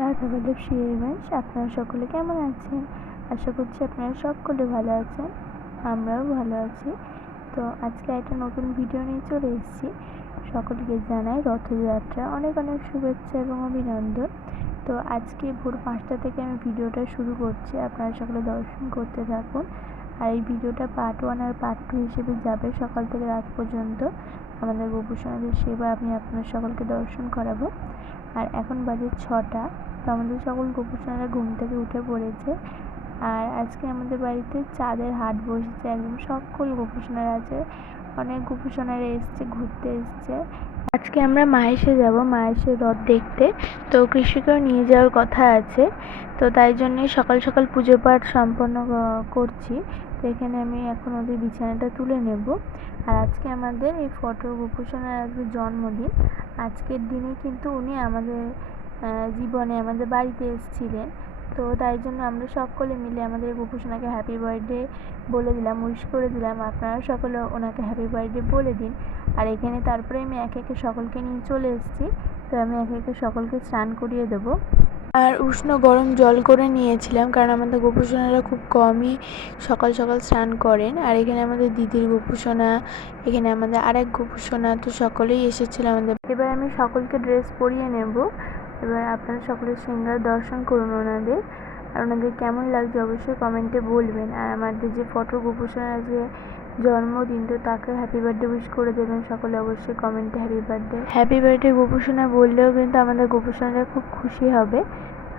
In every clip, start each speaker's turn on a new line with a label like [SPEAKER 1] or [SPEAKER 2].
[SPEAKER 1] রাধাবল্লভ শিরিমাস আপনারা সকলে কেমন আছেন? আশা করছি আপনারা সকলে ভালো আছেন, আমরাও ভালো আছি। তো আজকে একটা নতুন ভিডিও নিয়ে চলে এসেছি। সকলকে জানাই রথযাত্রা। অনেক অনেক শুভেচ্ছা এবং অভিনন্দন। তো আজকে ভোর পাঁচটা থেকে আমি ভিডিওটা শুরু করছি। আপনারা সকলে দর্শন করতে থাকুন। আর এই ভিডিওটা পার্ট ওয়ান আর পার্ট টু হিসেবে যাবে সকাল থেকে রাত পর্যন্ত। আমাদের গোপুসোনাদের সেবা আমি আপনার সকলকে দর্শন করাবো। আর এখন বাজে ছটা, তো আমাদের সকল গোপুসোনারা ঘুম থেকে উঠে পড়েছে। আর আজকে আমাদের বাড়িতে চাঁদের হাট বসেছে, একদম সকল গোপুসোনারা আছে। অনেক গোপুসোনারা এসছে, ঘুরতে এসছে। আজকে আমরা মাহেশে যাব মাহেশের রথ দেখতে। তো কৃষিকেও নিয়ে যাওয়ার কথা আছে। তো তাই জন্যে সকাল সকাল পুজো পাঠ সম্পন্ন করছি। তো এখানে আমি এখন ওদের বিছানাটা তুলে নেব। আর আজকে আমাদের এই ফটো গোপুসোনার আজকে জন্মদিন। আজকের দিনে কিন্তু উনি আমাদের জীবনে আমাদের বাড়িতে এসেছিলেন। তো তাই জন্য আমরা সকলে মিলে আমাদের গোপুসোনাকে হ্যাপি বার্থডে বলে দিলাম উইশ করে দিলাম। আপনারা সকলে ওনাকে হ্যাপি বার্থডে বলে দিন। আর এখানে তারপরে আমি একে একে সকলকে নিয়ে চলে এসেছি। তো আমি একে একে সকলকে স্নান করিয়ে দেবো। আর উষ্ণ গরম জল করে নিয়েছিলাম, কারণ আমাদের গোপুসোনারা খুব কমই সকাল সকাল স্নান করেন। আর এখানে আমাদের দিদির গোপুসোনা, এখানে আমাদের আরেক গোপুসোনা, তো সকলেই এসেছিল আমাদের। এবার আমি সকলকে ড্রেস পরিয়ে নেব। এবার আপনারা সকলের সিঙ্গার দর্শন করুন ওনাদের। আর ওনাদের কেমন লাগছে অবশ্যই কমেন্টে বলবেন। আর আমাদের যে ফটো গোপুসোনার যে জন্মদিন, তো তাকে হ্যাপি বার্থডে উইশ করে দেবেন সকলে অবশ্যই কমেন্টে হ্যাপি বার্থডে হ্যাপি বার্থডে গোপুসোনা, বললেও কিন্তু আমাদের গোপুসোনারা খুব খুশি হবে।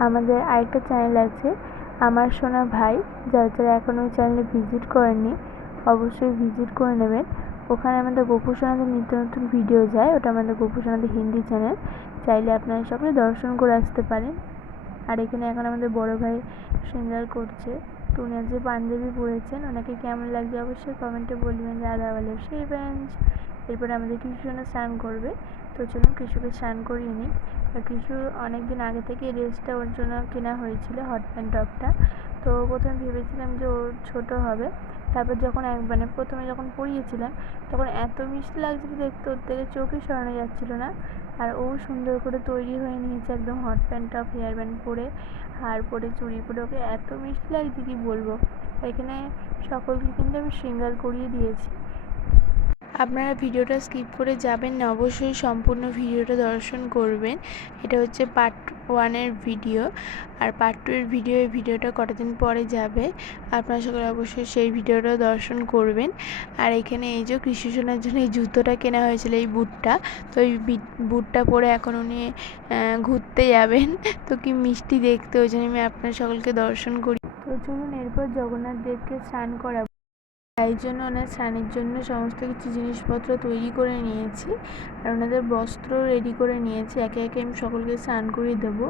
[SPEAKER 1] আমাদের আরেকটা চ্যানেল আছে, আমার সোনা ভাই, যারা যারা এখনও ওই চ্যানেলে ভিজিট করেননি, অবশ্যই ভিজিট করে নেবেন। ওখানে আমাদের গোপু সোনাদের নিত্য নতুন ভিডিও যায়, ওটা আমাদের গোপু সোনাদের হিন্দি চ্যানেল চাইলে আপনারা সকলে দর্শন করে আসতে পারেন। আর এখানে এখন আমাদের বড় ভাই সিঙ্গার করছে। উনি যে পাঞ্জাবি পরেছেন, ওনাকে কেমন লাগছে অবশ্যই কমেন্টে বলবেন রাধা বলে সেই বেঞ্চ এরপরে আমাদের কৃষ্ণ স্নান করবে। তো চলুন কৃষকে স্নান করিয়ে নিই। কৃষু অনেকদিন আগে থেকে ড্রেসটা ওর জন্য কেনা হয়েছিল হট প্যান্ট টপটা তো প্রথমে ভেবেছিলাম যে ওর ছোটো হবে। তারপর যখন এক মানে প্রথমে যখন পরিয়েছিলাম তখন এত মিষ্টি লাগছিল দেখতে, ওর থেকে চোখই সরানো যাচ্ছিল না। আর ও সুন্দর করে তৈরি হয়ে নিয়েছে একদম hot pant top hair band পরে, হার পরে, চুড়ি পরে, ওকে এত মিষ্টি লাগছে কি বলব? এখানে সকলকে কিন্তু আমি শৃঙ্গার করিয়ে দিয়েছি। আপনারা ভিডিওটা স্কিপ করে যাবেন না, অবশ্যই সম্পূর্ণ ভিডিওটা দর্শন করবেন। এটা হচ্ছে পার্ট ওয়ানের ভিডিও আর পার্ট টু এর ভিডিও এই ভিডিওটা কটা দিন পরে যাবে, আপনারা সকলে অবশ্যই সেই ভিডিওটা দর্শন করবেন। আর এখানে এই যে কৃষি জন্য এই জুতোটা কেনা হয়েছিল, এই বুটটা, তো এই বুটটা পরে এখন উনি ঘুরতে যাবেন। তো কি মিষ্টি দেখতে, ওই জন্য আমি আপনার সকলকে দর্শন করি। তো চলুন এরপর জগন্নাথ দেবকে স্নান করাবো। তাই জন্য ওনার স্নানের জন্য সমস্ত কিছু জিনিসপত্র তৈরি করে নিয়েছি আর ওনাদের বস্ত্র রেডি করে নিয়েছি। একে একে আমি সকলকে স্নান করিয়ে দেবো।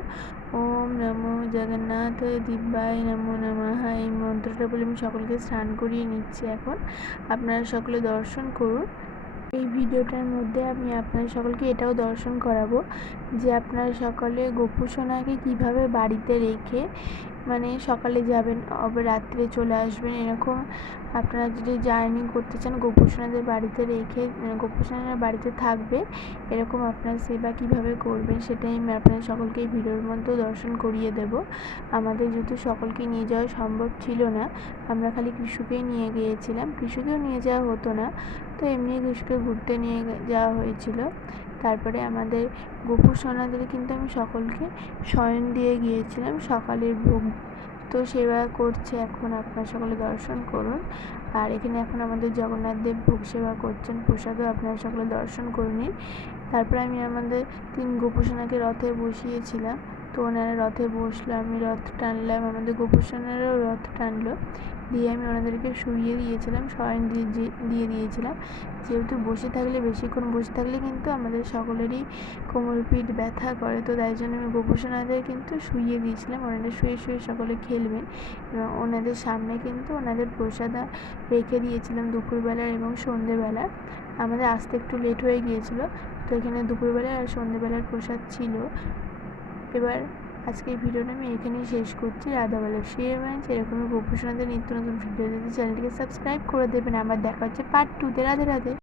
[SPEAKER 1] ওম নমো জগন্নাথ দিব্যায় নমো নমঃ। এই মন্ত্রটা বলে আমি সকলকে স্নান করিয়ে নিচ্ছি এখন। আপনারা সকলে দর্শন করুন। এই ভিডিওটার মধ্যে আমি আপনার সকলকে এটাও দর্শন করাবো যে আপনারা সকলে গোপু সোনাকে কীভাবে বাড়িতে রেখে মানে সকালে যাবেন, আবার রাত্রে চলে আসবেন, এরকম আপনারা যদি জার্নি করতে চান, গোপুসোনাদের বাড়িতে রেখে গোপুসোনারা বাড়িতে থাকবে, এরকম আপনার সেবা কীভাবে করবেন সেটাই আমি আপনাদের সকলকে এই ভিডিওর মধ্যে দর্শন করিয়ে দেব। আমাদের যেহেতু সকলকে নিয়ে যাওয়া সম্ভব ছিল না, আমরা খালি কৃষুকেই নিয়ে গিয়েছিলাম, কৃষুকেও নিয়ে যাওয়া হতো না, তো এমনি কৃষুকে ঘুরতে নিয়ে যাওয়া হয়েছিল। তারপরে আমাদের গোপুর সোনাদের কিন্তু আমি সকলকে শয়ন দিয়ে গিয়েছিলাম সকালের ভোগ। তো সেবা করছে এখন আপনার সকলে দর্শন করুন। আর এখানে এখন আমাদের জগন্নাথ দেব ভোগ সেবা করছেন, প্রসাদও আপনারা সকলে দর্শন করে নিন। তারপরে আমি আমাদের তিন গোপুসোনাকে রথে বসিয়েছিলাম। তো ওনারা রথে বসল আমি রথ টানলাম, আমাদের গোপুসোনারাও রথ টানলো। দিয়ে আমি ওনাদেরকে শুইয়ে দিয়েছিলাম শয়ন দিয়ে দিয়ে দিয়েছিলাম। যেহেতু বসে থাকলে, বেশিক্ষণ বসে থাকলে কিন্তু আমাদের সকলেরই কোমর পিঠ ব্যথা করে, তো তাই জন্য আমি গোপোষণাদের কিন্তু শুইয়ে দিয়েছিলাম। ওনাদের শুয়ে শুয়ে সকলে খেলবেন এবং ওনাদের সামনে কিন্তু ওনাদের প্রসাদ রেখে দিয়েছিলাম দুপুরবেলার এবং সন্ধেবেলার আমাদের আসতে একটু লেট হয়ে গিয়েছিল, তো এখানে দুপুরবেলা আর সন্ধেবেলার প্রসাদ ছিল। এবার আজকে এই ভিডিওটা আমি এখানেই শেষ করছি। রাধাবালা শেয়ার ব্রাঞ্চ এরকমই গোপোষণাদের নিত্য নতুন ভিডিও দিতে চ্যানেলটিকে সাবস্ক্রাইব করে দেবেন। আবার দেখা হচ্ছে পার্ট টুতে রাধে রাধে।